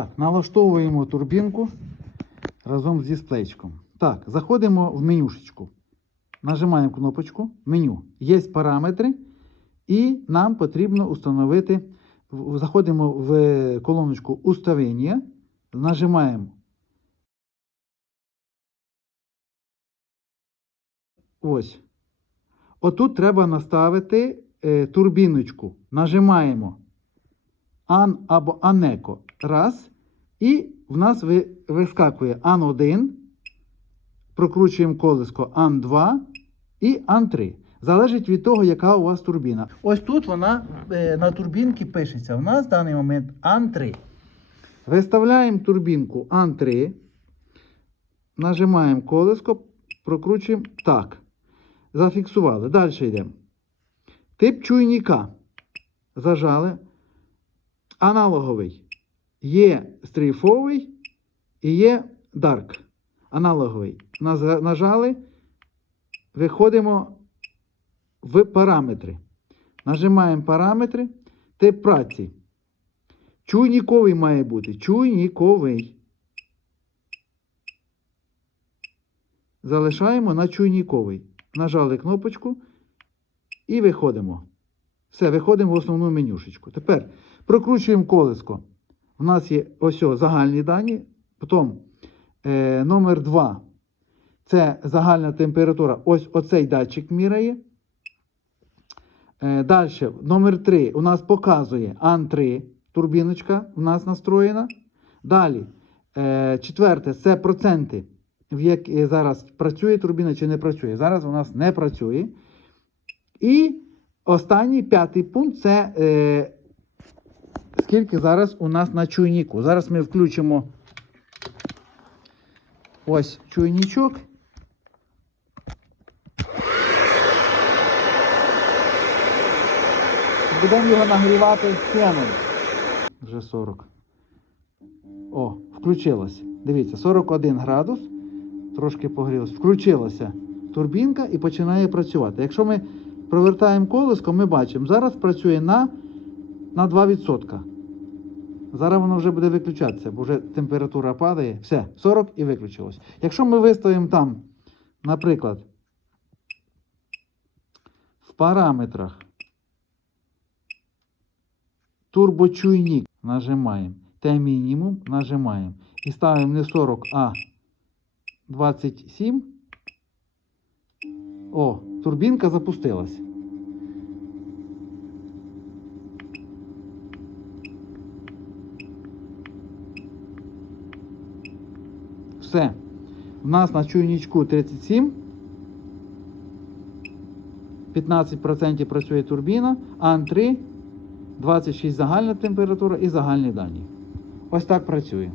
Так, налаштовуємо турбінку разом з дисплейчиком. Так, заходимо в менюшечку. Нажимаємо кнопочку меню. Є параметри, і нам потрібно установити. Заходимо в колоночку уставлення, нажимаємо. Ось. Отут треба наставити е, турбіночку. Нажимаємо Ан або Анеко. Раз. І в нас вискакує Ан1. Прокручуємо колеско Ан2 і Ан3. Залежить від того, яка у вас турбіна. Ось тут вона е, на турбінці пишеться. У нас в даний момент Ан3. Виставляємо турбінку Ан3. Нажимаємо колеско, прокручуємо так. Зафіксували. Далі йдемо. Тип чуйника. Зажали. Аналоговий. Є стрейфовий і є дарк. Аналоговий. Нажали. Виходимо в параметри. Нажимаємо параметри. Тип праці. Чуйніковий має бути. Чуйніковий. Залишаємо на чуйніковий. Нажали кнопочку і виходимо. Все, виходимо в основну менюшечку. Тепер прокручуємо колеско. У нас є ось о, загальні дані. Потім е, номер 2 це загальна температура. Ось оцей датчик міряє. Е, далі, номер 3 у нас показує АН3, турбіночка у нас настроєна. Далі, е, четверте, це проценти, в які зараз працює турбіна чи не працює. Зараз у нас не працює. І останній п'ятий пункт це е, скільки зараз у нас на чуйніку. Зараз ми включимо ось чуйнічок. Будемо його нагрівати феном. Вже 40. О, включилось. Дивіться, 41 градус. Трошки погрілося. Включилася турбінка і починає працювати. Якщо ми провертаємо колеско, ми бачимо, зараз працює на, на 2%. Зараз воно вже буде виключатися, бо вже температура падає. Все, 40 і виключилось. Якщо ми виставимо там, наприклад, в параметрах турбочуйник нажимаємо. Т мінімум нажимаємо. І ставимо не 40, а 27. О, турбінка запустилась. Все. У нас на чуйничку 37. 15% працює турбіна, АН3, 26 загальна температура і загальні дані. Ось так працює.